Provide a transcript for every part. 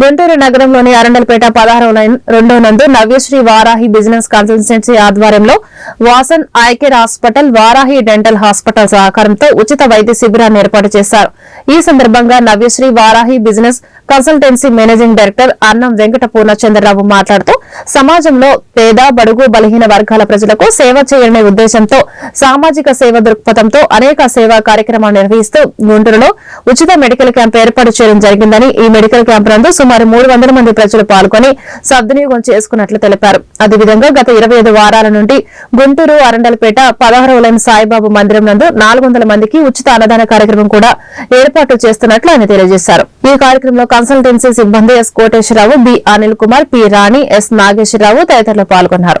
గుంటూరు నగరంలోని అరండల్పేట పదహారవ లైన్ రెండో నందు నవ్యశ్రీ వారాహి బిజినెస్ కన్సల్టెన్సీ ఆధ్వర్యంలో Vasan eye care hospital Varahi dental hospital సహకారంతో ఉచిత వైద్య శిబిరాన్ని ఏర్పాటు చేశారు. ఈ సందర్భంగా Navyasri Varahi business consultancy managing director Annam Venkata Purnachandrarao మాట్లాడుతూ సమాజంలో పేద బడుగు బలహీన వర్గాల ప్రజలకు సేవ చేయాలనే ఉద్దేశంతో సామాజిక సేవ దృక్పథంతో అనేక సేవా కార్యక్రమాలు నిర్వహిస్తూ గుంటూరులో ఉచిత మెడికల్ క్యాంప్ ఏర్పాటు చేయడం జరిగిందని ఈ మెడికల్ క్యాంప్ నందు సుమారు మూడు వందల మంది ప్రజలు పాల్గొని సద్వినియోగం చేసుకున్నట్లు తెలిపారు. అదేవిధంగా గత ఇరవై ఐదు వారాల నుండి గుంటూరు అరండలపేట పదహారవ లైన్ సాయిబాబు మందిరం నందు నాలుగు వందల మందికి ఉచిత అన్నదాన కార్యక్రమం కూడా ఏర్పాటు చేస్తున్నట్లు ఆయన తెలియజేశారు. ఈ కార్యక్రమంలో కన్సల్టెన్సీ సిబ్బంది S Koteswararao B Anil Kumar P Rani S Nageswararao తదితరులు పాల్గొన్నారు.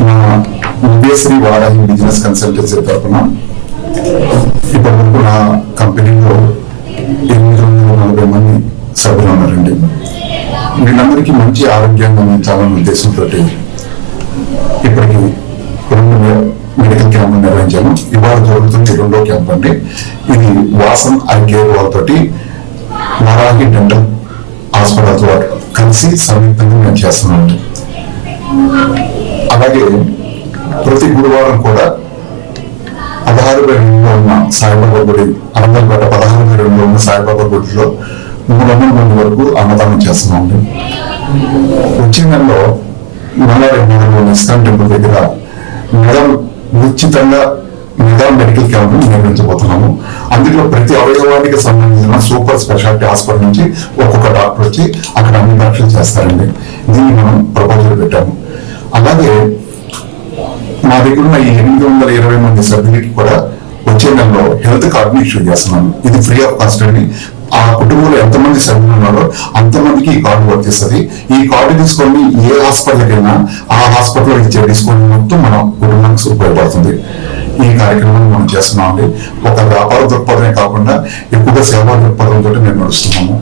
ఇది తీసేస్తే వారాహి బిజినెస్ కన్సల్టెన్సీ తరఫున ఇప్పటివరకు నా కంపెనీలో ఎనిమిది వందల నలభై మంది సభ్యులు ఉన్నారండి. వీళ్ళందరికీ మంచి ఆరోగ్యంగా ఉంచాలనే ఉద్దేశంతో ఇప్పటికి రెండు మెడికల్ క్యాంప్ నిర్వహించాము. ఇవాళ జరుగుతుంది రెండో క్యాంప్ అండి. ఇది వాసన్ ఐ వాళ్ళతోటి వారాహి డెంటల్ హాస్పిటల్తో కలిసి సంయుక్తంగా మేము చేస్తున్నాం అలాగే ప్రతి గురువారం కూడా పదహారు గడిలో ఉన్న సాయిబాబా గుడి అనంతపేట పదహారు గడిలో ఉన్న సాయిబాబా గుడిలో మూడు వందల మంది వరకు అన్నదానం చేస్తున్నామండి. వచ్చే నెలలో నల్లారెడ్డి నెలలో ఇస్కాన్ టెంపుల్ దగ్గర మెడల్ ఉచితంగా మెగా మెడికల్ క్యాంప్ నిర్వహించబోతున్నాము అందులో ప్రతి అవయవానికి సంబంధించిన సూపర్ స్పెషాలిటీ హాస్పిటల్ నుంచి ఒక్కొక్క డాక్టర్ వచ్చి అక్కడ అన్ని పరీక్షలు చేస్తారండి. దీన్ని మనం ప్రపోజల్ పెట్టాము. అలాగే మా దగ్గర ఉన్న ఈ ఎనిమిది వందల ఇరవై మంది సభ్యులకి కూడా వచ్చే నెలలో హెల్త్ కార్డుని ఇష్యూ చేస్తున్నాను ఇది ఫ్రీ ఆఫ్ కాస్ట్ అండి. ఆ కుటుంబంలో ఎంతమంది సభ్యులు ఉన్నారో అంతమందికి ఈ కార్డు వర్తిస్తుంది ఈ కార్డు తీసుకొని ఏ హాస్పిటల్కి వెళ్ళినా ఆ హాస్పిటల్లో ఇచ్చే డిస్కౌంట్ మొత్తం మన కుటుంబానికి ఉపయోగపడుతుంది ఈ కార్యక్రమాన్ని మనం చేస్తున్నాం అండి ఒక వ్యాపార దృక్పథమే కాకుండా ఎక్కువగా సేవా దృక్పథంతో మేము నడుస్తున్నాము.